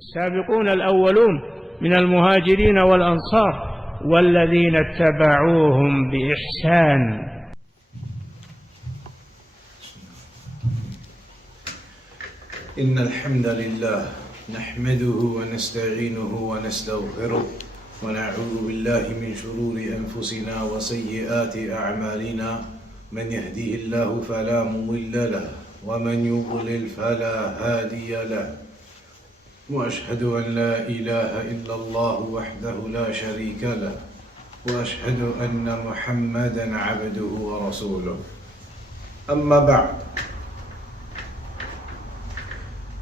السابقون الأولون من المهاجرين والأنصار والذين اتبعوهم بإحسان. إن الحمد لله نحمده ونستعينه ونستغفره ونعوذ بالله من شرور أنفسنا وسيئات أعمالنا من يهديه الله فلا مضل له ومن يضلل فلا هادي له وأشهد أن لا إله إلا الله وحده لا شريك له وأشهد أن محمدا عبده ورسوله أما بعد.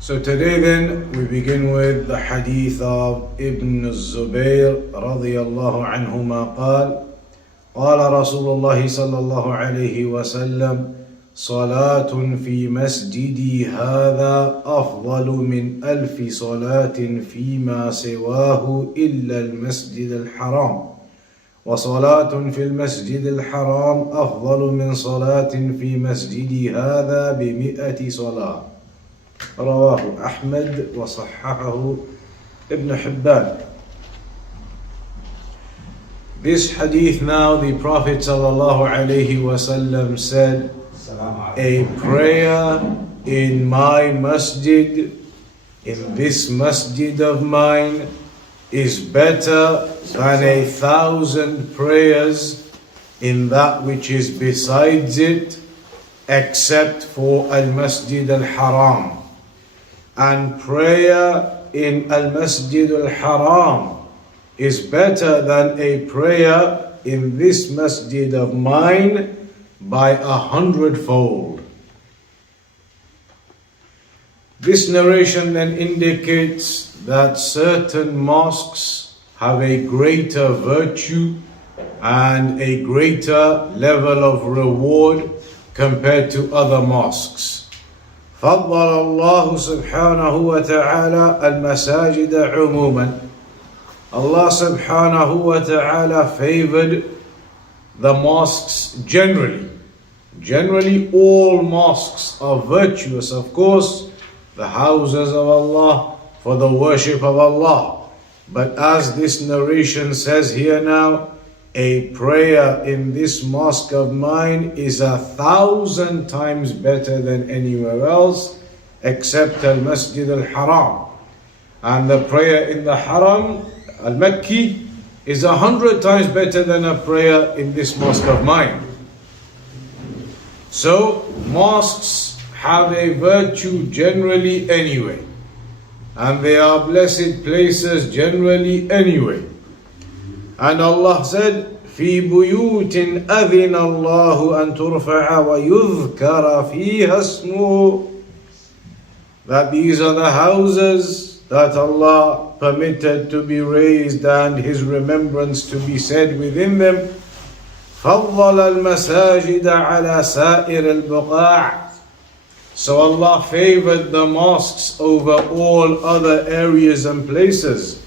So today then we begin with the hadith of Ibn Zubayr radiyallahu anhuma قال قال رسول الله صلى الله عليه وسلم صلاة في مسجدي هذا أفضل من 1000 صلاة فيما سواه إلا المسجد الحرام وصلاة في المسجد الحرام أفضل من صلاة في مسجدي هذا ب100 صلاة. رواه أحمد وصححه Ibn Hibban. This hadith now, the Prophet sallallahu alaihi wasallam said, a prayer in my masjid, in this masjid of mine, is better than 1,000 prayers in that which is besides it, except for Al-Masjid Al-Haram. And prayer in Al-Masjid Al-Haram is better than a prayer in this masjid of mine by 100-fold. This narration then indicates that certain mosques have a greater virtue and a greater level of reward compared to other mosques. فضل الله سبحانه وتعالى المساجد عموما. Allah subhanahu wa ta'ala favored the mosques generally. Generally all mosques are virtuous, of course, the houses of Allah for the worship of Allah. But as this narration says here now, a prayer in this mosque of mine is 1,000 times better than anywhere else except Al-Masjid Al-Haram. And the prayer in the Haram, Al-Makki, is 100 times better than a prayer in this mosque of mine. So, mosques have a virtue generally anyway. And they are blessed places generally anyway. And Allah said, في بيوت أذن الله أن ترفع ويذكر فيها اسمه, that these are the houses that Allah permitted to be raised and His remembrance to be said within them. فضل المساجد على سائر البقاع. So Allah favored the mosques over all other areas and places.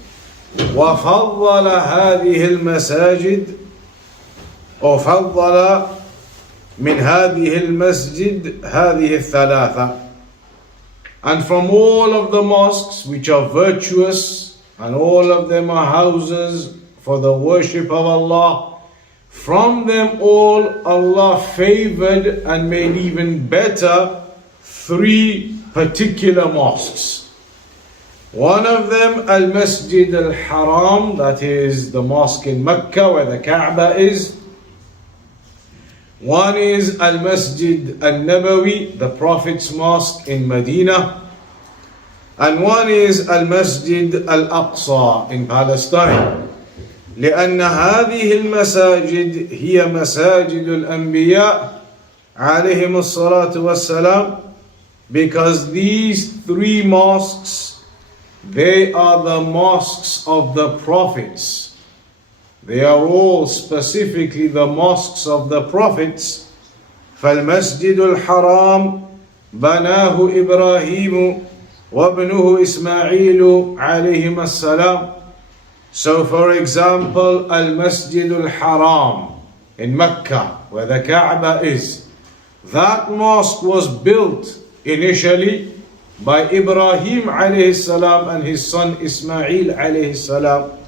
وفضل هذه المساجد وفضل من هذه المسجد هذه الثلاثة. And from all of the mosques which are virtuous, and all of them are houses for the worship of Allah, from them all Allah favored and made even better 3 particular mosques. One of them, Al-Masjid Al-Haram, that is the mosque in Mecca where the Kaaba is. One is Al-Masjid Al-Nabawi, the Prophet's mosque in Medina. And one is Al-Masjid Al-Aqsa in Palestine. لأن هذه المساجد هي مساجد الأنبياء عليهم الصلاة والسلام, because these 3 mosques, they are the mosques of the prophets. They are all specifically the mosques of the prophets. فالمسجد الحرام بناه إبراهيم وابنه إسماعيل عليهما السلام. So for example, Al-Masjid Al-Haram in Mecca, where the Kaaba is, that mosque was built initially by Ibrahim alayhi salam and his son Ismail alayhi salam.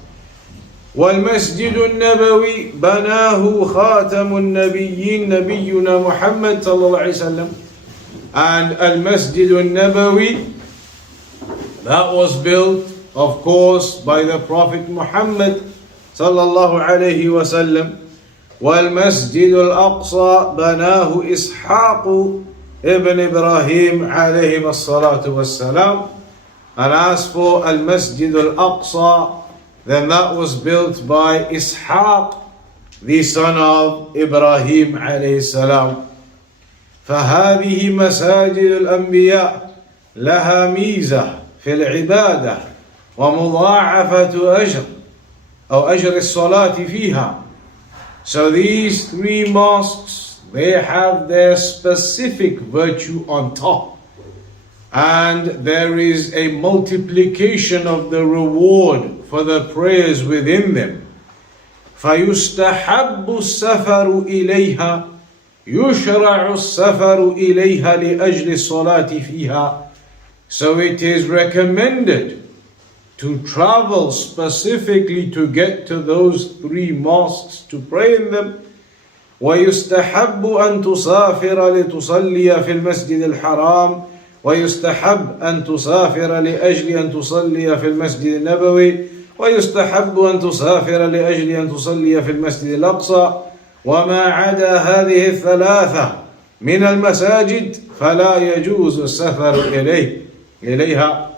والمسجد النبوي بناه خاتم النبيين نبينا محمد صلى الله عليه وسلم. And Al-Masjid al-Nabawi, that was built, of course, by the Prophet Muhammad صلى الله عليه وسلم. والمسجد الأقصى بناه إسحاق ابن إبراهيم عليه الصلاة والسلام. And as for Al-Masjid al-Aqsa, then that was built by Ishaq, the son of Ibrahim عليه السلام. فهذه مساجد الأنبياء لها ميزة في العبادة ومضاعفة أجر أو أجر الصلاة فيها. So these three mosques, they have their specific virtue on top, and there is a multiplication of the reward for the prayers within them. فيستحب السفر إليها يشرع السفر إليها لأجل الصلاة فيها. So it is recommended to travel specifically to get to those three mosques to pray in them. ويستحب أن تسافر لتصلي في المسجد الحرام ويستحب أن تسافر لأجل أن تصلي في المسجد النبوي ويستحب أن تسافر لأجل أن تصلي في المسجد الأقصى وما عدا هذه الثلاثة من المساجد فلا يجوز السفر إليها.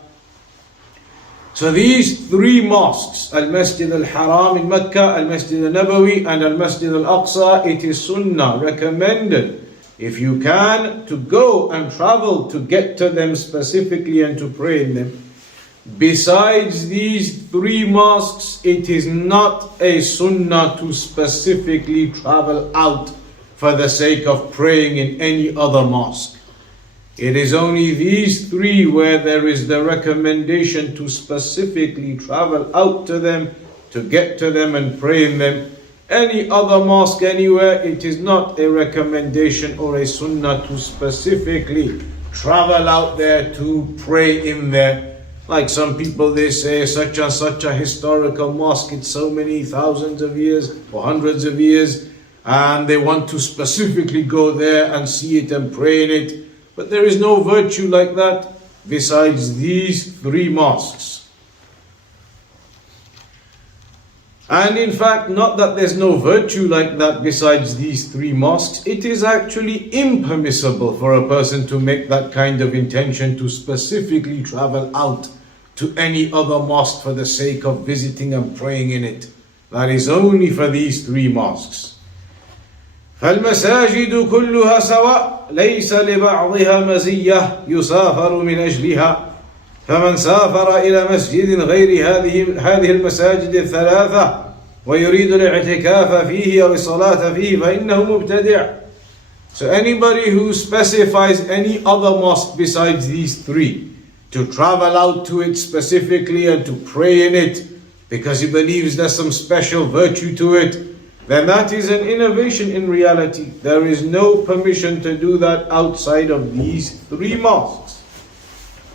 So these three mosques, Al-Masjid al-Haram in Mecca, Al-Masjid al-Nabawi and Al-Masjid al-Aqsa, it is sunnah, recommended, if you can, to go and travel to get to them specifically and to pray in them. Besides these three mosques, it is not a sunnah to specifically travel out for the sake of praying in any other mosque. It is only these three where there is the recommendation to specifically travel out to them, to get to them and pray in them. Any other mosque anywhere, it is not a recommendation or a sunnah to specifically travel out there to pray in there. Like some people, they say such and such a historical mosque, it's so many thousands of years or hundreds of years, and they want to specifically go there and see it and pray in it. But there is no virtue like that besides these three mosques. And in fact, not that there's no virtue like that besides these three mosques, it is actually impermissible for a person to make that kind of intention to specifically travel out to any other mosque for the sake of visiting and praying in it. That is only for these three mosques. فالمساجد كلها سواء ليس لبعضها مزية يسافر من أجلها فمن سافر إلى مسجد غير هذه المساجد الثلاثة ويريد الاعتكاف فيه أو الصلاة فيه فإنه مبتدع. So anybody who specifies any other mosque besides these three to travel out to it specifically and to pray in it because he believes there's some special virtue to it, then that is an innovation in reality. There is no permission to do that outside of these three mosques.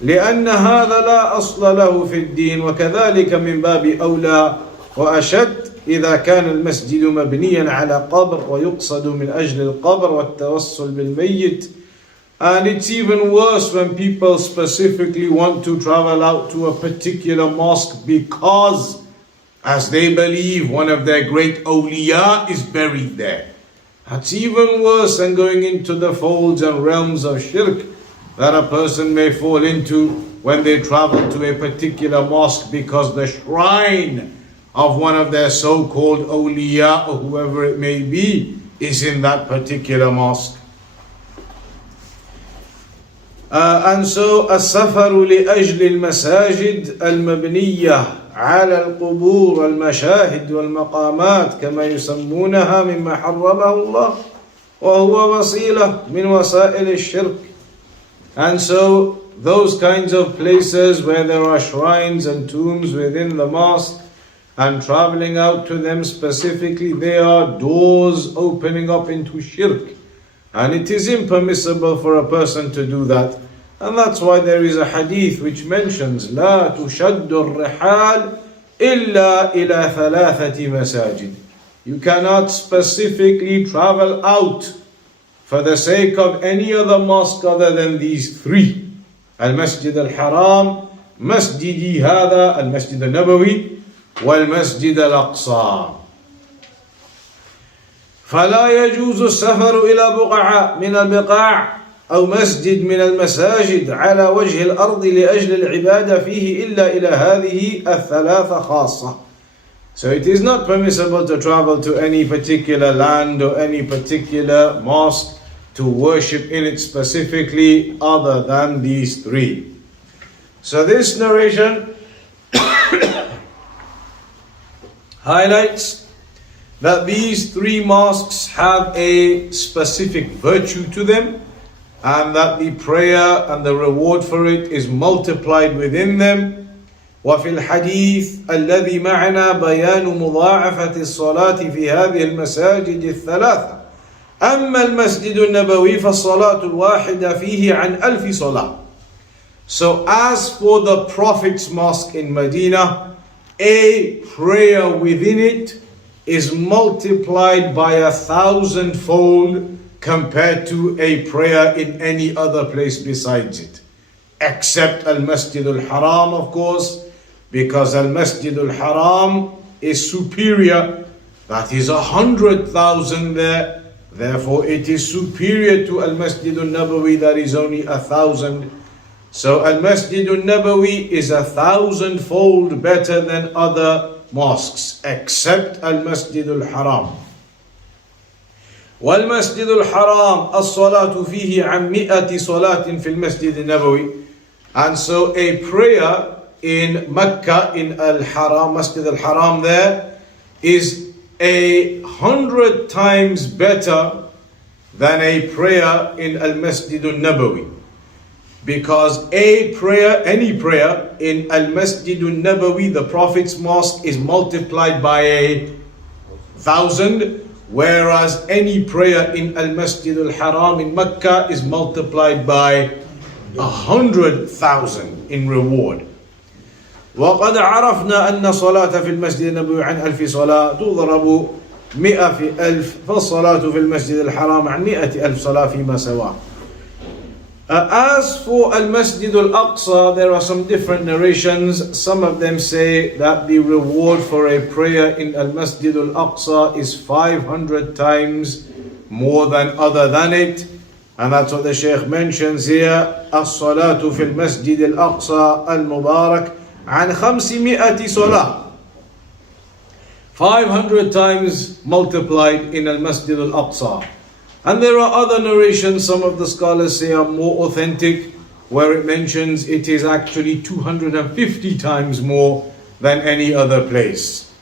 لأن هذا لا أصل له في الدين وكذلك من باب أولى وأشد إذا كان المسجد مبنيا على قبر ويقصد من أجل القبر والتوسل بالميت. And it's even worse when people specifically want to travel out to a particular mosque because, as they believe, one of their great awliya is buried there. That's even worse than going into the folds and realms of shirk that a person may fall into when they travel to a particular mosque because the shrine of one of their so-called awliya or whoever it may be is in that particular mosque. And so السفر لأجل المساجد المبنية على القبور المشاهد والمقامات كما يسمونها مما حرمه الله وهو وسيلة من وسائل الشرك. And so those kinds of places where there are shrines and tombs within the mosque and traveling out to them specifically, they are doors opening up into shirk. And it is impermissible for a person to do that. And that's why there is a hadith which mentions لا تشد الرحال إلا إلى ثلاثة مساجد. You cannot specifically travel out for the sake of any other mosque other than these three. Al-Masjid al-Haram, Masjidi Hada, Al-Masjid al-Nabawi, wal-Masjid al-Aqsa. فلا يجوز السفر إلى بقعة من البقاع أو مسجد من المساجد على وجه الأرض لأجل العبادة فيه إلا إلى هذه الثلاثة خاصة. So it is not permissible to travel to any particular land or any particular mosque to worship in it specifically other than these three. So this narration highlights that these three mosques have a specific virtue to them, and that the prayer and the reward for it is multiplied within them. وفي الحديث الذي معنا بيان مضاعفة الصلاة في هذه المساجد الثلاثة. أما المسجد النبوي فالصلاة الواحدة فيه عن 1000 صلاة. So as for the Prophet's mosque in Medina, a prayer within it is multiplied by 1,000-fold compared to a prayer in any other place besides it. Except Al-Masjid al-Haram, of course, because Al-Masjid al-Haram is superior. That is 100,000 there. Therefore, it is superior to Al-Masjid al-Nabawi, that is only 1,000. So Al-Masjid al-Nabawi is 1,000-fold better than other mosques, except Al-Masjid al-Haram. والمسجد الحرام الصلاة فيه عن 100 صلاة في المسجد النبوي. And so a prayer in Mecca, in Al-Haram, Masjid al-Haram there, is 100 times better than a prayer in Al-Masjid al-Nabawi. Because a prayer, any prayer in Al-Masjid al-Nabawi, the Prophet's mosque, is multiplied by 1,000, whereas any prayer in Al-Masjid al-Haram in Mecca is multiplied by 100,000 in reward. وقد عرفنا أن صلاة في المسجد النبوي عن 1000 صلاة تضرب 100 في 1000 فالصلاة في المسجد الحرام عن 100,000 صلاة فيما سواه. As for Al-Masjid al-Aqsa, there are some different narrations. Some of them say that the reward for a prayer in Al-Masjid al-Aqsa is 500 times more than other than it. And that's what the Shaykh mentions here. الصلاة في المسجد الأقصى المبارك عن 500 صلاة. 500 times multiplied in Al-Masjid al-Aqsa. And there are other narrations, some of the scholars say are more authentic, where it mentions it is actually 250 times more than any other place.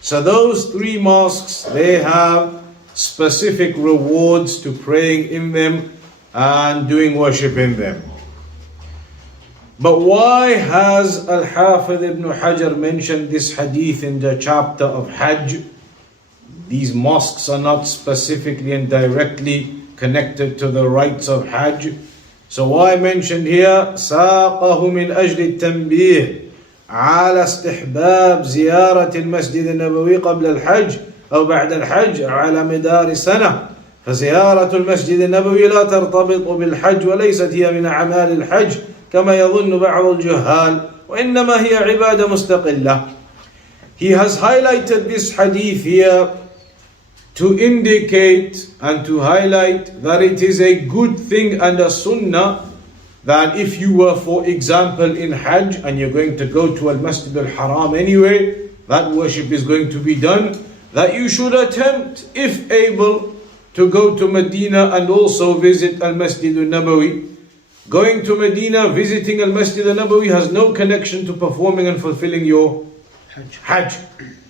So those three mosques, they have specific rewards to praying in them and doing worship in them. But why has Al-Hafidh ibn Hajar mentioned this hadith in the chapter of Hajj? These mosques are not specifically and directly connected to the rites of Hajj. So why mentioned here? ساقه من أجل التنبيه على استحباب زيارة المسجد النبوي قبل الحج أو بعد الحج على مدار سنة. فزيارة المسجد النبوي لا ترتبط بالحج وليست هي من أعمال الحج كما يظن بعض الجهال وإنما هي عبادة مستقلة. He has highlighted this hadith here to indicate and to highlight that it is a good thing and a sunnah that if you were, for example, in Hajj and you're going to go to Al-Masjid al-Haram anyway, that worship is going to be done, that you should attempt, if able, to go to Medina and also visit Al-Masjid al-Nabawi. Going to Medina, visiting Al-Masjid al-Nabawi has no connection to performing and fulfilling your Hajj.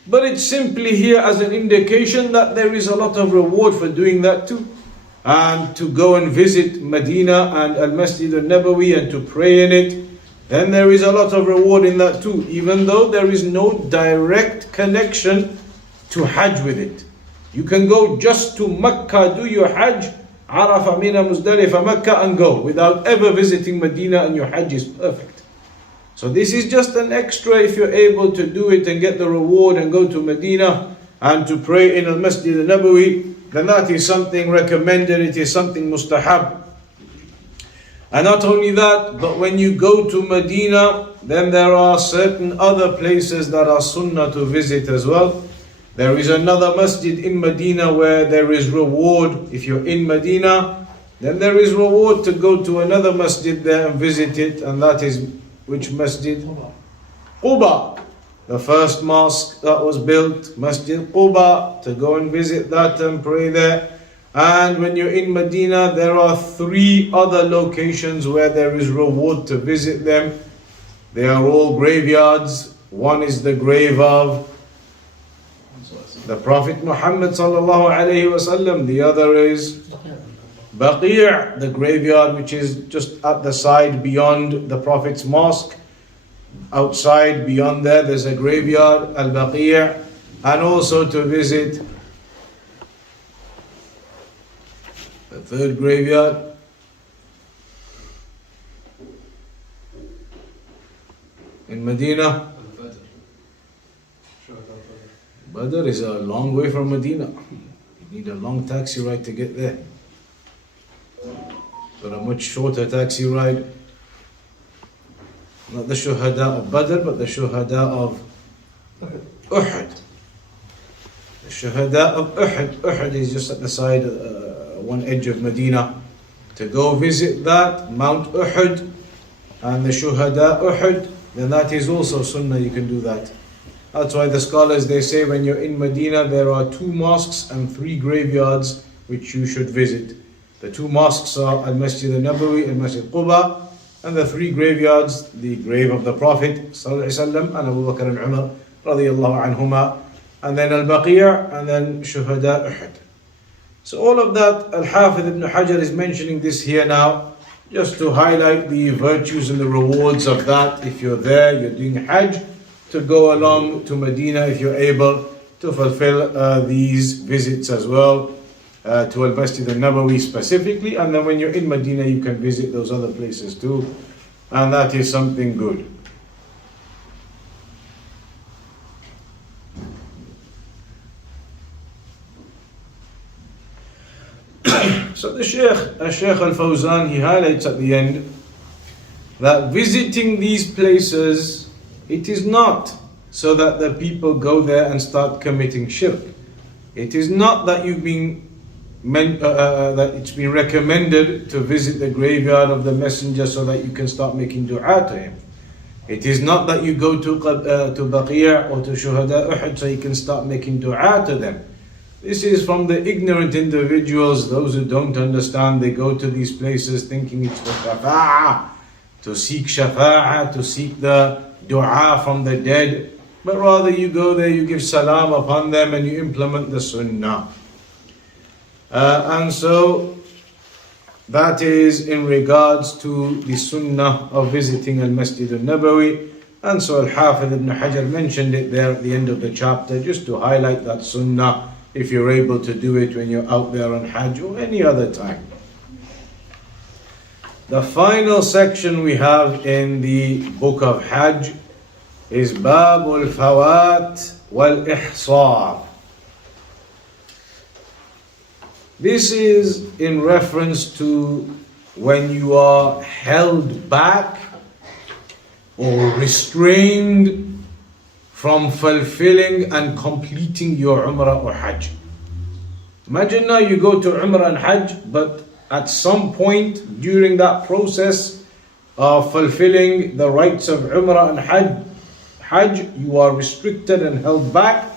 But it's simply here as an indication that there is a lot of reward for doing that too. And to go and visit Medina and Al-Masjid al-Nabawi and to pray in it, then there is a lot of reward in that too, even though there is no direct connection to Hajj with it. You can go just to Mecca, do your Hajj, Arafah, Mina, Muzdalifah, Mecca and go without ever visiting Medina, and your Hajj is perfect. So this is just an extra if you're able to do it and get the reward and go to Medina and to pray in Al-Masjid Al-Nabawi, then that is something recommended, it is something mustahab. And not only that, but when you go to Medina, then there are certain other places that are sunnah to visit as well. There is another masjid in Medina where there is reward. If you're in Medina, then there is reward to go to another masjid there and visit it, and that is which masjid? Quba. The first mosque that was built, Masjid Quba, to go and visit that and pray there. And when you're in Medina, there are 3 other locations where there is reward to visit them. They are all graveyards. One is the grave of the Prophet Muhammad sallallahu alaihi wasallam. The other is Baqi', the graveyard which is just at the side beyond the Prophet's mosque. Outside, beyond there's a graveyard, Al-Baqi', and also to visit the 3rd graveyard, in Medina. Badr is a long way from Medina. You need a long taxi ride to get there. But a much shorter taxi ride. Not the shuhada of Badr, but the shuhada of Uhud. The shuhada of Uhud. Uhud is just at the side, one edge of Medina. To go visit that, Mount Uhud, and the shuhada Uhud, then that is also sunnah, you can do that. That's why the scholars, they say when you're in Medina, there are 2 mosques and 3 graveyards which you should visit. The 2 mosques are Al-Masjid Al-Nabawi and Masjid Quba, and the 3 graveyards, the grave of the Prophet ﷺ, and Abu Bakr and Umar radiyallahu anhuma, and then Al-Baqi', and then Shuhada Uhud. So all of that, Al-Hafidh ibn Hajar is mentioning this here now, just to highlight the virtues and the rewards of that. If you're there, you're doing Hajj, to go along to Medina if you're able to fulfill these visits as well, to Al-Masjid Al-Nabawi specifically, and then when you're in Medina you can visit those other places too, and that is something good. So the Shaykh Al-Fawzan, he highlights at the end that visiting these places, it is not so that the people go there and start committing shirk. It is not that that it's been recommended to visit the graveyard of the Messenger so that you can start making dua to him. It is not that you go to Baqi' or to Shuhada Uhud so you can start making dua to them. This is from the ignorant individuals, those who don't understand. They go to these places thinking it's for shafa'ah, to seek shafa'ah, to seek the dua from the dead. But rather you go there, you give salam upon them and you implement the sunnah. And so that is in regards to the sunnah of visiting Al-Masjid Al-Nabawi. And so Al-Hafidh ibn Hajar mentioned it there at the end of the chapter, just to highlight that sunnah if you're able to do it when you're out there on Hajj or any other time. The final section we have in the book of Hajj is Babul Fawat wal Ihsar. This is in reference to when you are held back or restrained from fulfilling and completing your Umrah or Hajj. Imagine now you go to Umrah and Hajj, but at some point during that process of fulfilling the rights of Umrah and Hajj, you are restricted and held back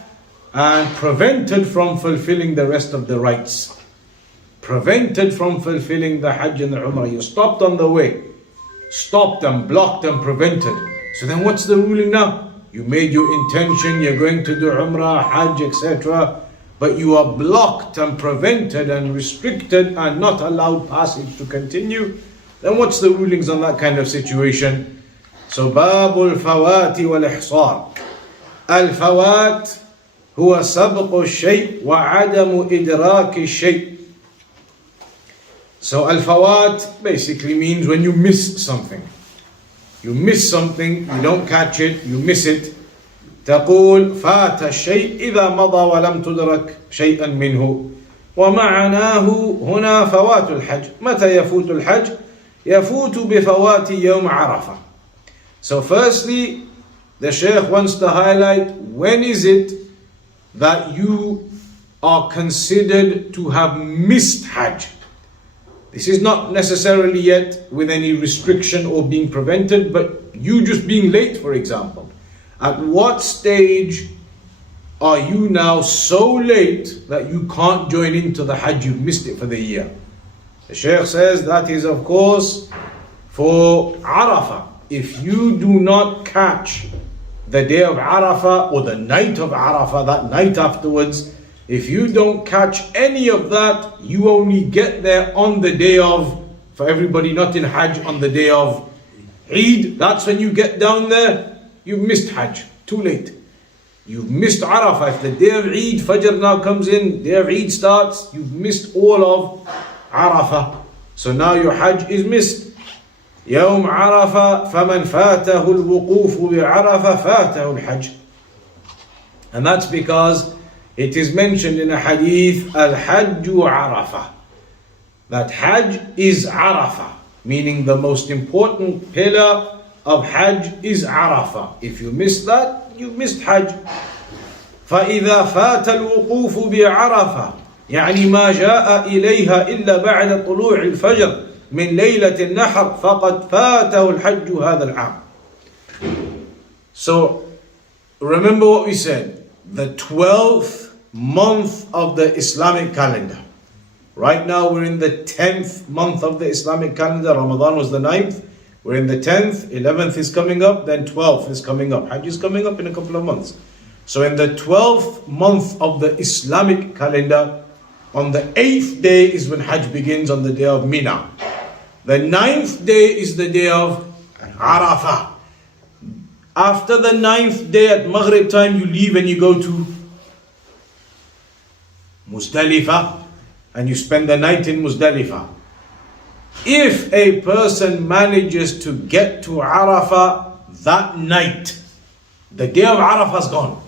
and prevented from fulfilling the rest of the rights. Prevented from fulfilling the Hajj and the Umrah. You're stopped on the way. Stopped and blocked and prevented. So then what's the ruling now? You made your intention, you're going to do Umrah, Hajj, etc. But you are blocked and prevented and restricted and not allowed passage to continue. Then what's the rulings on that kind of situation? So Babul Fawati wal Ihsar. Al-Fawat huwa sabqu shay wa adamu idraki shay. So al-fawat basically means when you miss something. You miss something, you don't catch it, you miss it. تقول فات الشيء إذا مضى ولم تدرك شيئا منه. ومعناه هنا فوات الحج. متى يفوت الحج؟ يفوت بفوات يوم عرفة. So firstly, the Shaykh wants to highlight, when is it that you are considered to have missed Hajj? This is not necessarily yet with any restriction or being prevented, but you just being late, for example. At what stage are you now so late that you can't join into the Hajj, you've missed it for the year? The Shaykh says that is of course for Arafah. If you do not catch the day of Arafah or the night of Arafah, that night afterwards, if you don't catch any of that, you only get there on the day of, for everybody not in Hajj, on the day of Eid. That's when you get down there, you've missed Hajj, too late. You've missed Arafah. If the day of Eid, Fajr now comes in, day of Eid starts, you've missed all of Arafah. So now your Hajj is missed. يوم عرفة فمن فاته الوقوف بعرفة فاته الحج. And that's because it is mentioned in a hadith, Al-Hajj Arafah, that Hajj is Arafah, meaning the most important pillar of Hajj is Arafah. If you miss that, you missed Hajj. فإذا فات الوقوف بعرفة يعني ما جاء إليها إلا بعد طلوع الفجر من ليلة النحر فقد فاته الحج هذا العام. So remember what we said, the 12th month of the Islamic calendar. Right now we're in the 10th month of the Islamic calendar. Ramadan was the 9th. We're in the 10th, 11th is coming up, then 12th is coming up. Hajj is coming up in a couple of months. So in the 12th month of the Islamic calendar, on the 8th day is when Hajj begins, on the day of Mina. The 9th day is the day of Arafah. After the 9th day at Maghrib time, you leave and you go to Muzdalifah and you spend the night in Muzdalifah. If a person manages to get to Arafah that night, the day of Arafah is gone.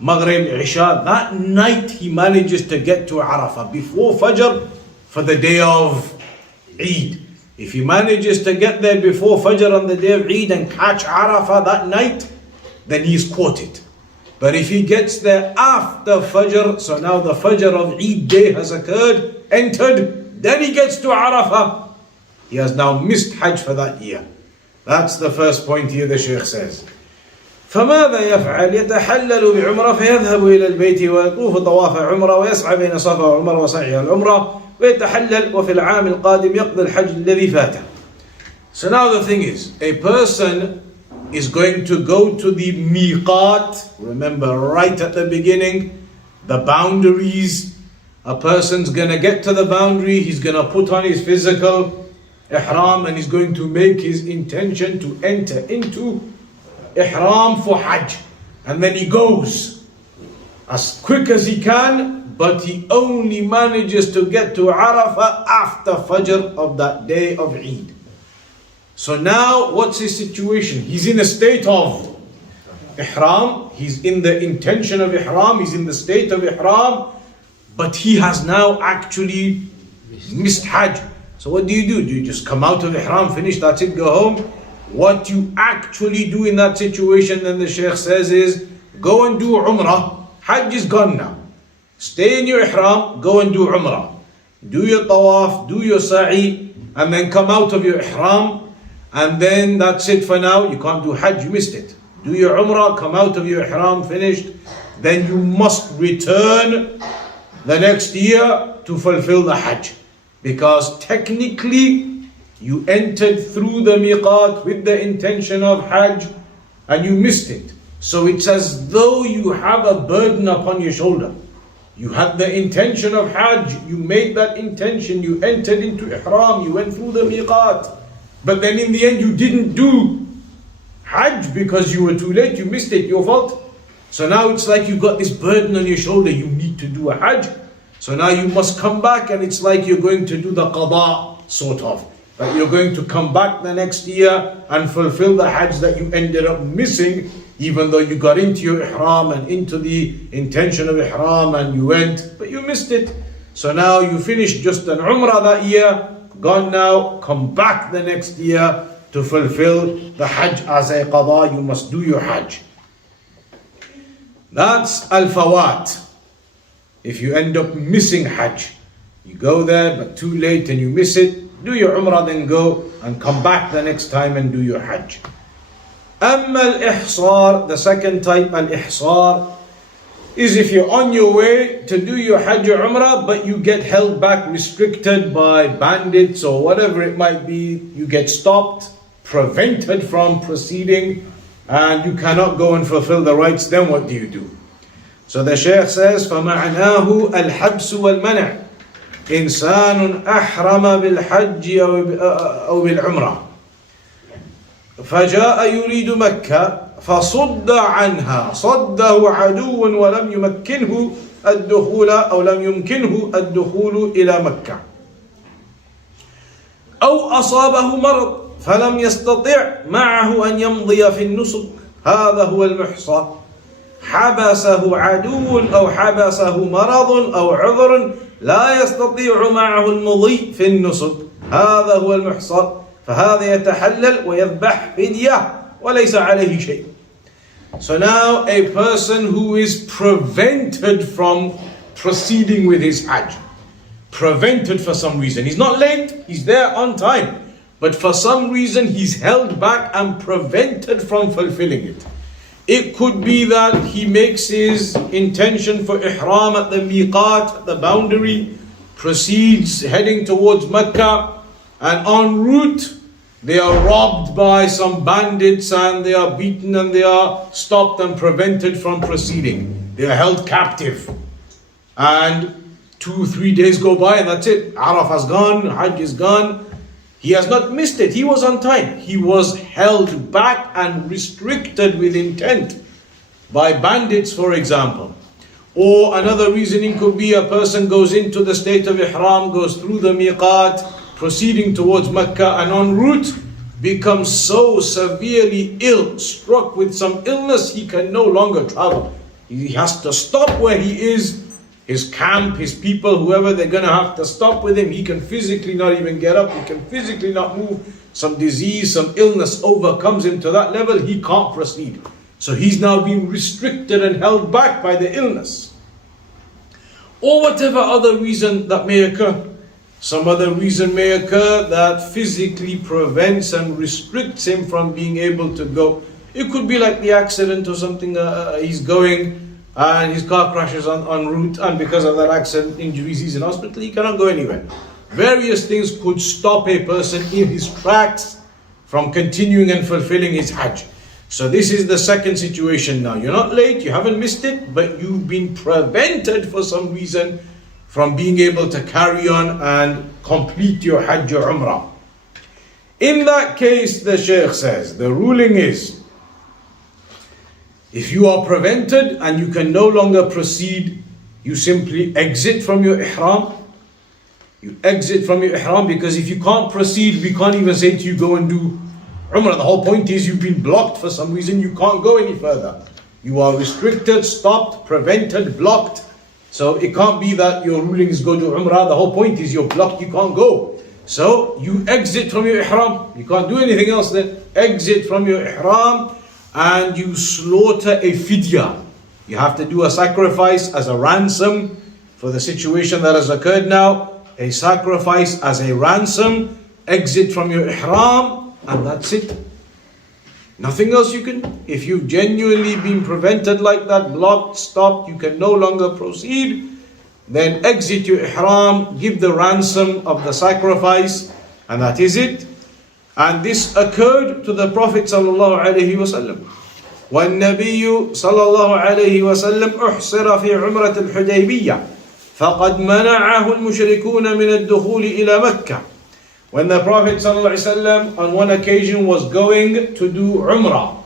Maghrib, Isha, that night he manages to get to Arafah before Fajr for the day of Eid. If he manages to get there before Fajr on the day of Eid and catch Arafah that night, then he's caught it. But if he gets there after Fajr, so now the Fajr of Eid day has occurred, entered, then he gets to Arafah, he has now missed Hajj for that year. That's the first point here the Shaykh says. فماذا يفعل؟ يتحلل بعمرة فيذهب إلى البيت ويطوف طواف عمرة ويسعى بين الصفا والمروة وسعي العمرة ويتحلل وفي العام القادم يقضي الحج الذي فاته. So now the thing is, a person is going to go to the miqat. Remember, right at the beginning, the boundaries. A person's going to get to the boundary, he's going to put on his physical ihram and he's going to make his intention to enter into ihram for Hajj. And then he goes as quick as he can, but he only manages to get to Arafah after Fajr of that day of Eid. So now what's his situation? He's in a state of ihram, he's in the intention of ihram, he's in the state of ihram, but he has now actually missed Hajj. So what do? Do you just come out of ihram, finish, that's it, go home? What you actually do in that situation, then the Shaykh says, is go and do Umrah. Hajj is gone now. Stay in your ihram, go and do Umrah. Do your tawaf, do your sa'i, and then come out of your ihram, and then that's it for now. You can't do Hajj, you missed it. Do your Umrah, come out of your ihram, finished. Then you must return the next year to fulfill the Hajj. Because technically, you entered through the miqat with the intention of Hajj and you missed it. So it's as though you have a burden upon your shoulder. You had the intention of Hajj, you made that intention, you entered into ihram, you went through the miqat. But then in the end you didn't do Hajj because you were too late, you missed it, your fault. So now it's like you've got this burden on your shoulder, you need to do a Hajj. So now you must come back, and it's like you're going to do the qada, sort of. That you're going to come back the next year and fulfill the Hajj that you ended up missing, even though you got into your ihram and into the intention of ihram and you went, but you missed it. So now you finished just an umrah that year, gone now, come back the next year to fulfill the Hajj as a qada. You must do your Hajj. That's al-fawat. If you end up missing Hajj, you go there but too late and you miss it, do your umrah, then go and come back the next time and do your Hajj. Amma al-ihsar, the second type, al-ihsar, is if you're on your way to do your Hajj or umrah, but you get held back, restricted by bandits or whatever it might be. You get stopped, prevented from proceeding, and you cannot go and fulfill the rites. Then what do you do? So the Shaykh says, فَمَعْنَاهُ الْحَبْسُ وَالْمَنَعُ إنسان أحرم بالحج أو بالعمرة فجاء يريد مكة فصد عنها صده عدو ولم يمكنه الدخول أو لم يمكنه الدخول إلى مكة أو أصابه مرض فلم يستطع معه أن يمضي في النسك هذا هو المحصى حبسه عدو أو حبسه مرض أو عذر لا يستطيع معه المضي في النسك هذا هو المحصى فهذا يتحلل ويذبح فدية وليس عليه شيء. So now a person who is prevented from proceeding with his Hajj, prevented for some reason, he's not late, he's there on time, but for some reason he's held back and prevented from fulfilling it. It could be that he makes his intention for ihram at the miqat, the boundary, proceeds heading towards Mecca, and en route they are robbed by some bandits and they are beaten and they are stopped and prevented from proceeding. They are held captive. And 2-3 days go by and that's it. Arafah is gone, Hajj is gone. He has not missed it. He was on time. He was held back and restricted with intent by bandits, for example. Or another reasoning could be a person goes into the state of ihram, goes through the miqat, proceeding towards Mecca, and en route becomes so severely ill, struck with some illness, he can no longer travel. He has to stop where he is, his camp, his people, whoever they're going to have to stop with him. He can physically not even get up, he can physically not move. Some disease, some illness overcomes him to that level, he can't proceed. So he's now being restricted and held back by the illness. Or whatever other reason that may occur. Some other reason may occur that physically prevents and restricts him from being able to go. It could be like the accident or something, he's going and his car crashes en route, and because of that accident, injuries, he's in hospital, he cannot go anywhere. Various things could stop a person in his tracks from continuing and fulfilling his Hajj. So this is the second situation now. You're not late, you haven't missed it, but you've been prevented for some reason from being able to carry on and complete your Hajj or Umrah. In that case, the Shaykh says, the ruling is, if you are prevented and you can no longer proceed, you simply exit from your ihram. You exit from your ihram, because if you can't proceed, we can't even say to you, go and do Umrah. The whole point is you've been blocked for some reason, you can't go any further. You are restricted, stopped, prevented, blocked. So it can't be that your ruling is go to Umrah. The whole point is you're blocked, you can't go. So you exit from your ihram. You can't do anything else then. Exit from your ihram and you slaughter a fidya. You have to do a sacrifice as a ransom for the situation that has occurred now. A sacrifice as a ransom. Exit from your ihram, and that's it. Nothing else you can do. If you've genuinely been prevented like that, blocked, stopped, you can no longer proceed, then exit your ihram, give the ransom of the sacrifice, and that is it. And this occurred to the Prophet sallallahu alaihi wasallam. والنبي صلى الله عليه وسلم أحصر في عمرة الحديبية فقد منعه المشركون من الدخول إلى مكة. When the Prophet ﷺ on one occasion was going to do Umrah,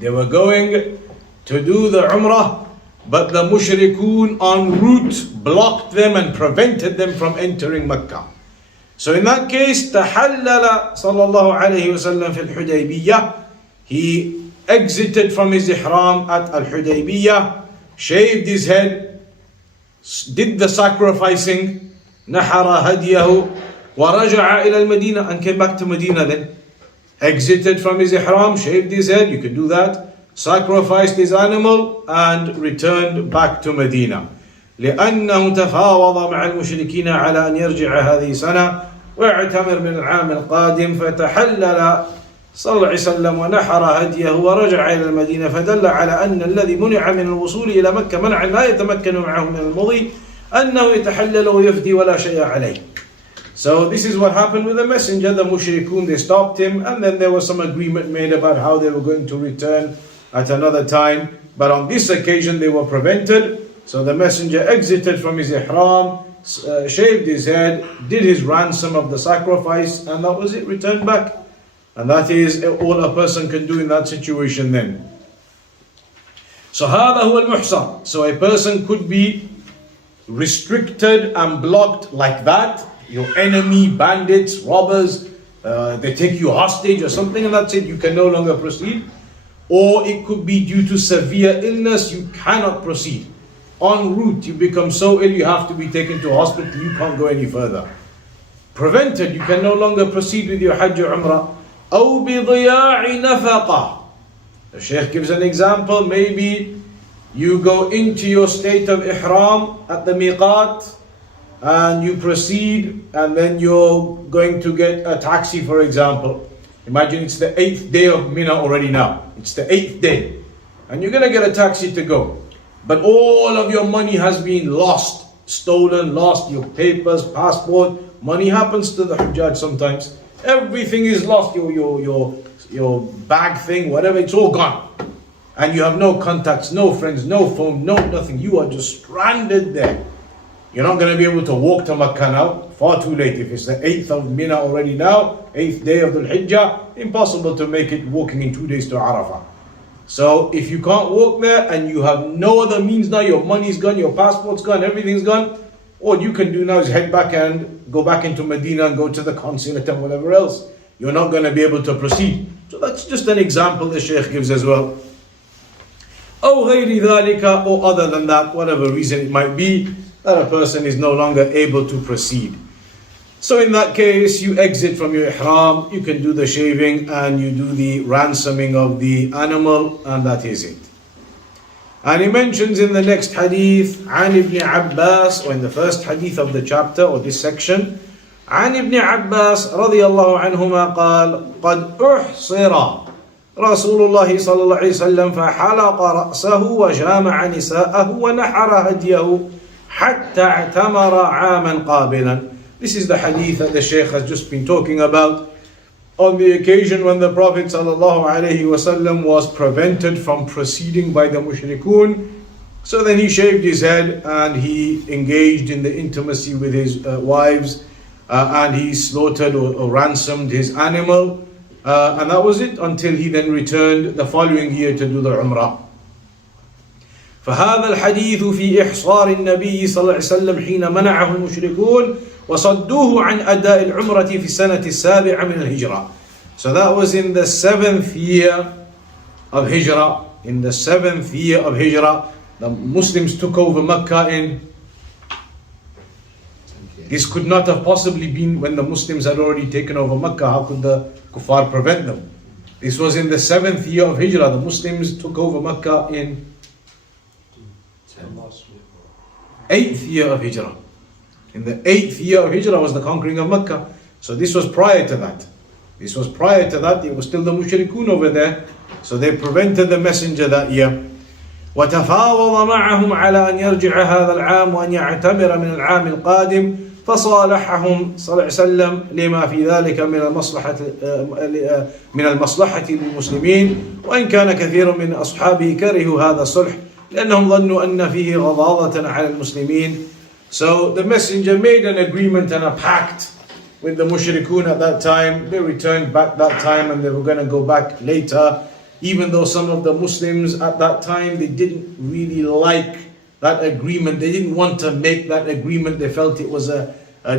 they were going to do the Umrah, but the mushrikun en route blocked them and prevented them from entering Mecca. So in that case, تحلل صلى الله عليه وسلم في الحديبية. He exited from his ihram at Al-Hudaybiyah, shaved his head, did the sacrificing, نحر هديه ورجع إلى المدينة, and came back to Medina then. Exited from his ihram, shaved his head, you can do that, sacrificed his animal and returned back to Medina. لأنه تفاوض مع المشركين على أن يرجع هذه سنة واعتمر من العام القادم، فتحلل صلى الله عليه وسلم ونحر هديه ورجع إلى المدينة، فدل على أن الذي منع من الوصول إلى مكة منعا لا يتمكن معه من المضي أنه يتحلل ويفدي ولا شيء عليه. So this is what happened with the messenger. The mushrikun, they stopped him, and then there was some agreement made about how they were going to return at another time. But on this occasion they were prevented. So the messenger exited from his ihram, shaved his head, did his ransom of the sacrifice, and that was it, returned back. And that is all a person can do in that situation then. So هذا هو المحصر. So a person could be restricted and blocked like that. Your enemy, bandits, robbers, they take you hostage or something, and that's it, you can no longer proceed. Or it could be due to severe illness, you cannot proceed. En route, you become so ill, you have to be taken to a hospital, you can't go any further. Prevented, you can no longer proceed with your Hajj or Umrah. أو بضياع نفقة. The Shaykh gives an example. Maybe you go into your state of ihram at the miqat and you proceed, and then you're going to get a taxi, for example. Imagine it's the 8th day of Mina already now. It's the 8th day. And you're going to get a taxi to go. But all of your money has been lost, stolen, lost, your papers, passport. Money happens to the Hujjaj sometimes. Everything is lost, your bag thing, whatever, it's all gone. And you have no contacts, no friends, no phone, no nothing. You are just stranded there. You're not going to be able to walk to Makkah now. Far too late. If it's the 8th of Mina already now, 8th day of the Hijjah, impossible to make it walking in 2 days to Arafah. So if you can't walk there and you have no other means now, your money's gone, your passport's gone, everything's gone, all you can do now is head back and go back into Medina and go to the consulate and whatever else. You're not going to be able to proceed. So that's just an example the Shaykh gives as well. أو غير ذلك, or other than that, whatever reason it might be, that a person is no longer able to proceed. So in that case, you exit from your ihram, you can do the shaving and you do the ransoming of the animal, and that is it. And he mentions in the next hadith, عن ابن عباس, or in the first hadith of the chapter or this section, عن ابن عباس رضي الله عنهما قال قد أحصر رسول الله صلى الله عليه وسلم فحلق رأسه وجامع نساءه ونحر هديه حتى اعتمر عاما قابلا. This is the hadith that the Shaykh has just been talking about on the occasion when the Prophet ﷺ was prevented from proceeding by the mushrikun. So then he shaved his head and he engaged in the intimacy with his wives, and he slaughtered or ransomed his animal, and that was it until he then returned the following year to do the Umrah. فهذا الحديث في إحصار النبي صلى الله عليه وسلم حين منعه المشركون وصدوه عن أداء العمرة في السنة السابعة من الهجرة. So that was in the 7th year of Hijrah. In the 7th year of Hijrah, the Muslims took over Mecca in... This could not have possibly been when the Muslims had already taken over Mecca. How could the kuffar prevent them? This was in the 7th year of Hijrah. The Muslims took over Mecca in 8th year of Hijrah. In the 8th year of Hijrah was the conquering of Mecca. So this was prior to that. This was prior to that. It was still the mushrikun over there. So they prevented the messenger that year. وتفاوض معهم على أن يرجع هذا العام وأن يعتمر من العام القادم فصالحهم صلى الله عليه وسلم لما في ذلك من المصلحة للمسلمين وإن كان كثير من أصحابه كرهوا هذا الصلح لأنهم ظنوا أن فيه غضاضة على المسلمين. So the messenger made an agreement and a pact with the mushrikun at that time. They returned back that time and they were going to go back later. even though some of the Muslims at that time, they didn't really like that agreement. They didn't want to make that agreement. They felt it was a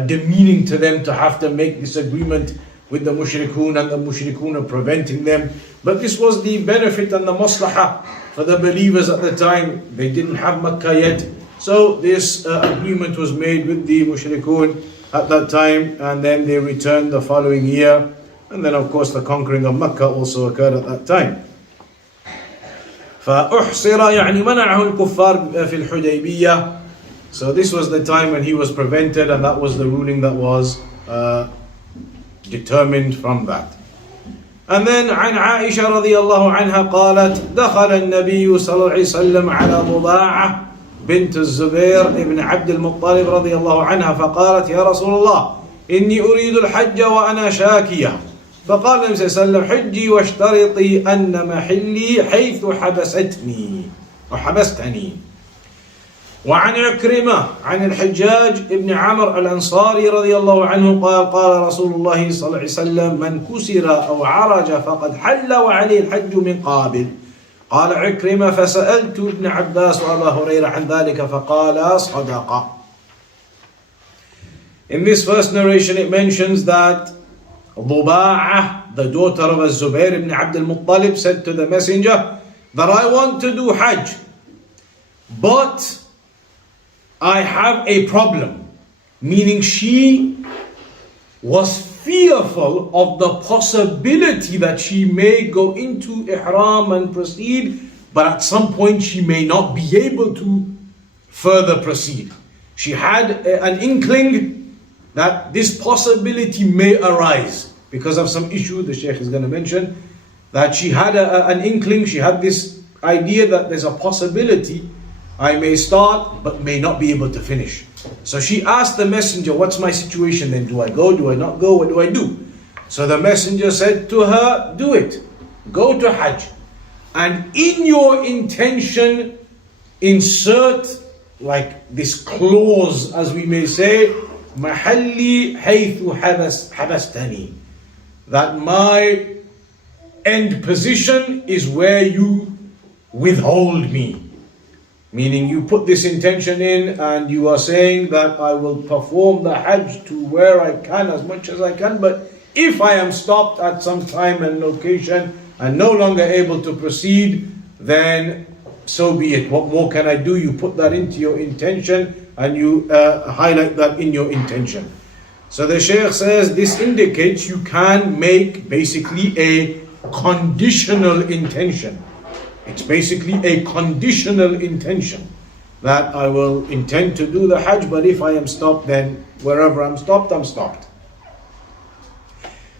demeaning to them to have to make this agreement with the mushrikun, and the mushrikun are preventing them. But this was the benefit and the maslahah for the believers at the time. They didn't have Makkah yet. So this agreement was made with the mushrikun at that time, and then they returned the following year. And then of course the conquering of Makkah also occurred at that time. فأحصر يعني منعه الكفار في الحديبية. So this was the time when he was prevented, and that was the ruling that was determined from that. And then عن عائشة رضي الله عنها قالت دخل النبي صلى الله عليه وسلم على ضباعة بنت الزبير ابن عبد المطلب رضي الله عنها فقالت يا رسول الله إني أريد الحج وأنا شاكية. فقال النبي صلى الله عليه وسلم حجي واشترطي أن محلي حيث حبستني. وعن عكرمة عن الحجاج ابن عمرو الأنصاري رضي الله عنه قال قال رسول الله صلى الله عليه وسلم من كسر أو عرج فقد حل وعليه الحج من قابل. قال عكرمة فسألت ابن عباس وأبا هريرة عن ذلك فقال صدق. In this first narration it mentions that Dhuba'ah, the daughter of Zubair ibn Abd al-Muttalib, said to the messenger that I want to do Hajj, but I have a problem. Meaning she was fearful of the possibility that she may go into Ihram and proceed, but at some point she may not be able to further proceed. She had an inkling that this possibility may arise because of some issue the Shaykh is going to mention, that she had an inkling, she had this idea that there's a possibility I may start but may not be able to finish. So she asked the messenger, what's my situation then? Do I go? Do I not go? What do I do? So the messenger said to her, do it. Go to Hajj. And in your intention, insert like this clause, as we may say, Mahalli haythu habastani. That my end position is where you withhold me. Meaning you put this intention in and you are saying that I will perform the Hajj to where I can, as much as I can, but if I am stopped at some time and location and no longer able to proceed, then so be it. What more can I do? You put that into your intention and you highlight that in your intention. So the Shaykh says this indicates you can make basically a conditional intention. It's basically a conditional intention that I will intend to do the Hajj, but if I am stopped, then wherever I'm stopped, I'm stopped.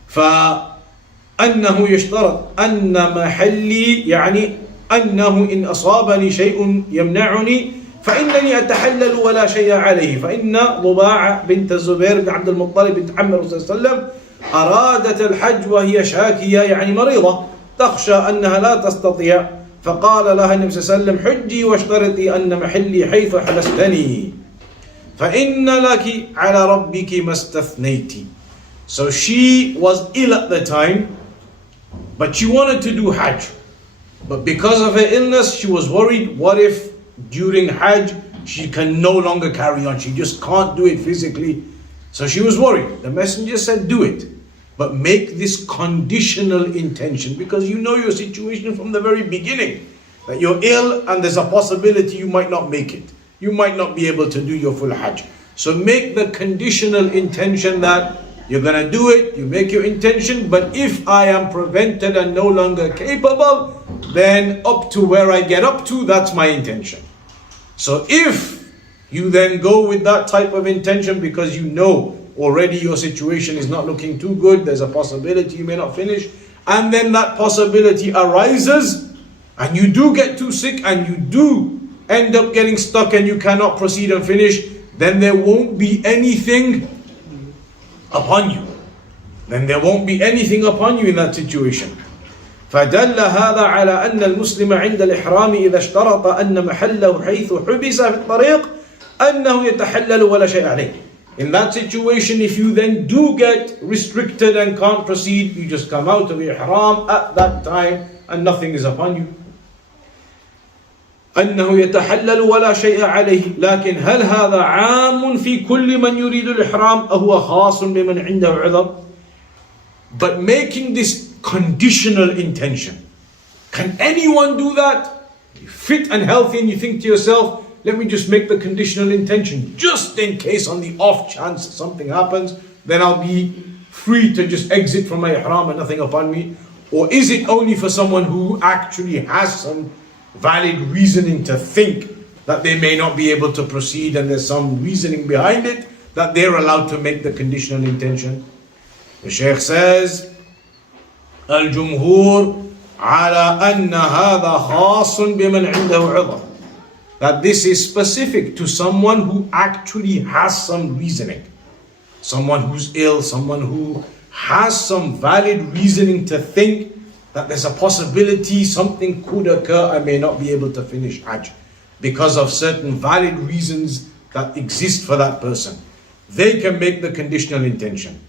فأنه يشترط أن محلي يعني أنه إن أصابني شيء يمنعني فإنني أتحلل ولا شيء عليه. فإن ضباعة بنت الزبير بن عبد المطلب بنت عم الرسول صلى الله عليه وسلم أرادت الحج وهي شاكية يعني مريضة تخشى أنها لا تستطيع، فقال لها النبي صلى الله عليه وسلم حجي واشترطي أن محلي حيث حبستني فإن لك على ربك ما استثنيتِ. So she was ill at the time, but she wanted to do Hajj. But because of her illness, she was worried, what if during Hajj she can no longer carry on? She just can't do it physically. So she was worried. The messenger said, do it. But make this conditional intention, because you know your situation from the very beginning, that you're ill and there's a possibility you might not make it. You might not be able to do your full Hajj. So make the conditional intention that you're going to do it, you make your intention, but if I am prevented and no longer capable, then up to where I get up to, that's my intention. So if you then go with that type of intention because you know already your situation is not looking too good, there's a possibility you may not finish, and then that possibility arises and you do get too sick and you do end up getting stuck and you cannot proceed and finish, then there won't be anything upon you. Then there won't be anything upon you in that situation. فدل هذا على أن المسلم عند الإحرام إذا اشترط أن محله حيث حبس في الطريق أنه يتحلل ولا شيء عليه. In that situation, if you then do get restricted and can't proceed, you just come out of Ihram at that time and nothing is upon you. أنه يتحلل ولا شيء عليه لكن هل هذا عام في كل من يريد الإحرام أو هو خاص بمن عنده عذر. But making this conditional intention, can anyone do that? You're fit and healthy and you think to yourself, let me just make the conditional intention just in case on the off chance something happens, then I'll be free to just exit from my ihram and nothing upon me. Or is it only for someone who actually has some valid reasoning to think that they may not be able to proceed and there's some reasoning behind it, that they're allowed to make the conditional intention? The Shaykh says, Al-Jumhur ala anna hadha khasun biman indahu udhr. That this is specific to someone who actually has some reasoning. Someone who's ill, someone who has some valid reasoning to think that there's a possibility something could occur, I may not be able to finish Hajj because of certain valid reasons that exist for that person. They can make the conditional intention.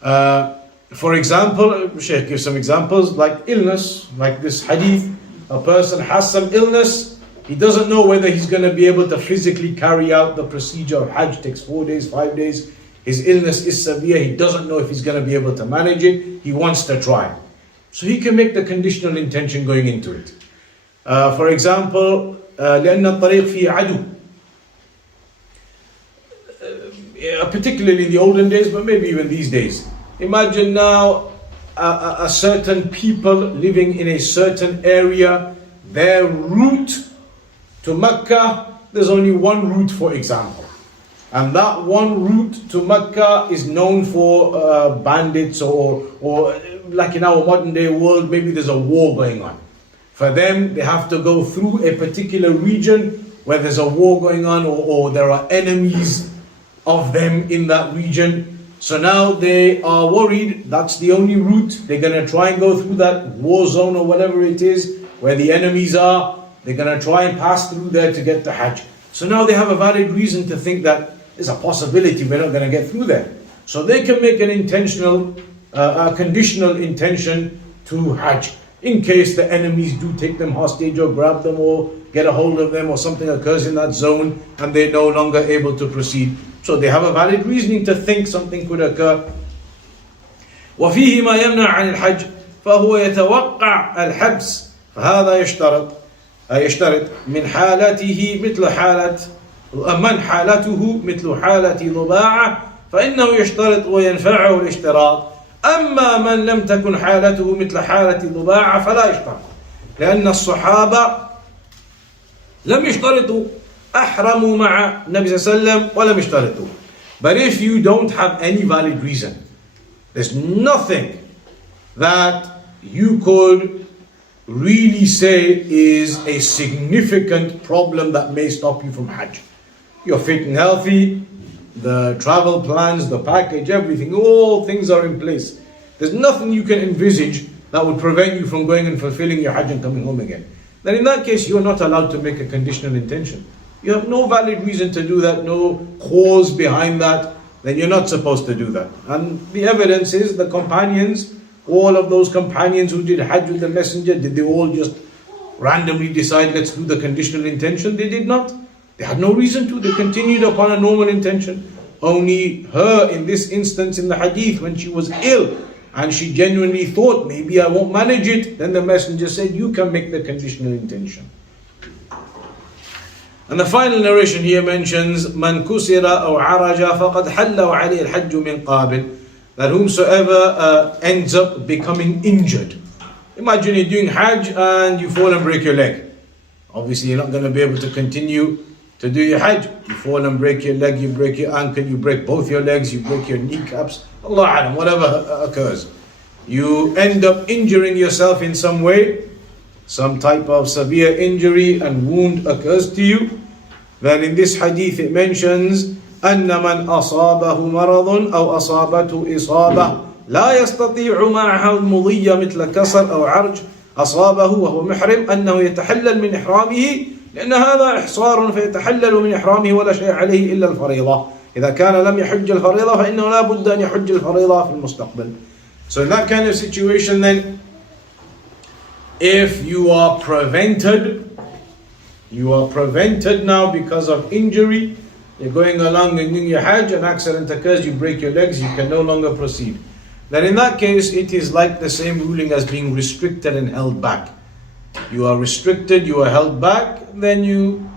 For example, Shaykh gives some examples like illness, like this hadith. A person has some illness, he doesn't know whether he's going to be able to physically carry out the procedure of Hajj. Takes 4 days, 5 days. His illness is severe, he doesn't know if he's going to be able to manage it, he wants to try. So he can make the conditional intention going into it. For example, لأن الطريق فيه عدو. Particularly in the olden days, but maybe even these days. Imagine now a certain people living in a certain area, their route to Mecca, there's only one route, for example. And that one route to Mecca is known for bandits or like in our modern day world, maybe there's a war going on. For them, they have to go through a particular region where there's a war going on or there are enemies of them in that region. So now they are worried, that's the only route. They're going to try and go through that war zone or whatever it is, where the enemies are. They're going to try and pass through there to get to Hajj. So now they have a valid reason to think that there's a possibility we're not going to get through there. So they can make an intentional, a conditional intention to Hajj. In case the enemies do take them hostage or grab them or get a hold of them or something occurs in that zone and they're no longer able to proceed. So they have a valid reasoning to think something could occur. وفيه ما يمنع عن الحج فهو يتوقع الحبس فهذا يشترط من حالته مثل حالة من حالته مثل حالة ضباعة فإنه يشترط وينفعه الاشتراط. أما من لم تكن حالته مثل حالة ضباعة فلا يشترط لأن الصحابة لم يشترطوا أحرموا مع النبي صلى الله عليه وسلم ولم يشترطوا. But if you don't have any valid reason, there's nothing that you could really say is a significant problem that may stop you from Hajj. You're fit and healthy, the travel plans, the package, everything, all things are in place. There's nothing you can envisage that would prevent you from going and fulfilling your Hajj and coming home again. Then in that case, you're not allowed to make a conditional intention. You have no valid reason to do that, no cause behind that, then you're not supposed to do that. And the evidence is the companions, all of those companions who did Hajj with the Messenger, did they all just randomly decide, let's do the conditional intention? They did not. They had no reason to. They continued upon a normal intention. Only her, in this instance in the hadith, when she was ill, and she genuinely thought, maybe I won't manage it, then the Messenger said, you can make the conditional intention. And the final narration here mentions, مَنْ كُسِرَ أَوْ عَرَجَ فَقَدْ حَلَّ وَعَلَيْهِ الْحَجُّ مِنْ قَابِلٍ. That whomsoever ends up becoming injured. Imagine you're doing Hajj and you fall and break your leg. Obviously you're not going to be able to continue to do your Hajj. You fall and break your leg, you break your ankle, you break both your legs, you break your kneecaps, Allah alam, whatever occurs. You end up injuring yourself in some way, some type of severe injury and wound occurs to you. Then in this hadith it mentions أن من أصابه مرض أو أصابته إصابة لا يستطيع معها المضي مثل كسر أو عرج أصابه وهو محرم أنه يتحلل من إحرامه لأن هذا إحصار فيتحلل من إحرامه ولا شيء عليه إلا الفريضة. إذا كان لم يحج الفريضة فإنه لا بد أن يحج الفريضة في المستقبل. So in that kind of situation then, If you are prevented now because of injury, you're going along and doing your Hajj, an accident occurs, you break your legs, you can no longer proceed. Then in that case, it is like the same ruling as being restricted and held back. You are restricted, you are held back, then you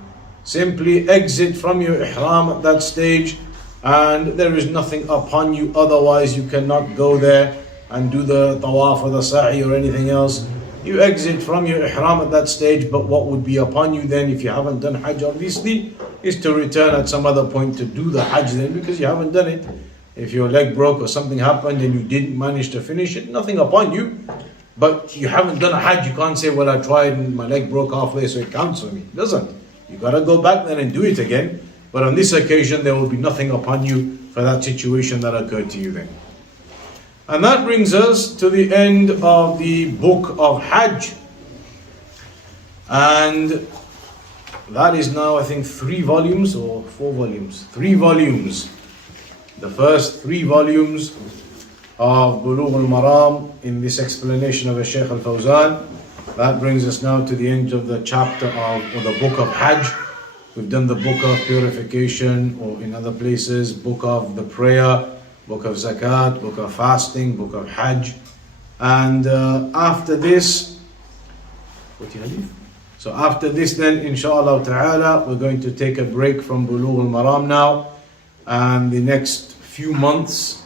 simply exit from your ihram at that stage, and there is nothing upon you. Otherwise, you cannot go there and do the tawaf or the sa'i or anything else. You exit from your ihram at that stage, but what would be upon you then, if you haven't done Hajj obviously, is to return at some other point to do the Hajj then, because you haven't done it. If your leg broke or something happened and you didn't manage to finish it, nothing upon you. But you haven't done a Hajj, you can't say, well, I tried and my leg broke halfway, so it counts for me. It doesn't. You got to go back then and do it again. But on this occasion, there will be nothing upon you for that situation that occurred to you then. And that brings us to the end of the book of Hajj. And that is now, I think, 3 volumes or 4 volumes? 3 volumes. The first 3 volumes of Bulugh Al-Maram in this explanation of Shaykh Al-Fawzan. That brings us now to the end of the chapter or the book of Hajj. We've done the book of purification, or in other places, book of the prayer, book of zakat, book of fasting, book of Hajj. And after this, so after this then, inshallah ta'ala, we're going to take a break from Bulugh Al-Maram now. And the next few months,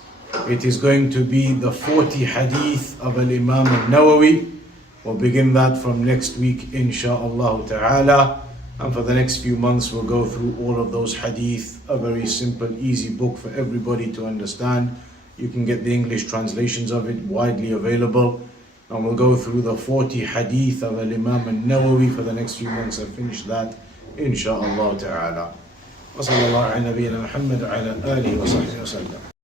it is going to be the 40 hadith of Al-Imam Al-Nawawi. We'll begin that from next week, insha'Allah ta'ala. And for the next few months, we'll go through all of those hadith, a very simple, easy book for everybody to understand. You can get the English translations of it widely available. And we'll go through the 40 hadith of Al-Imam Al-Nawawi for the next few months and finish that, insha'Allah ta'ala. وصلى الله على نبينا محمد وعلى آله وصحبه وسلم.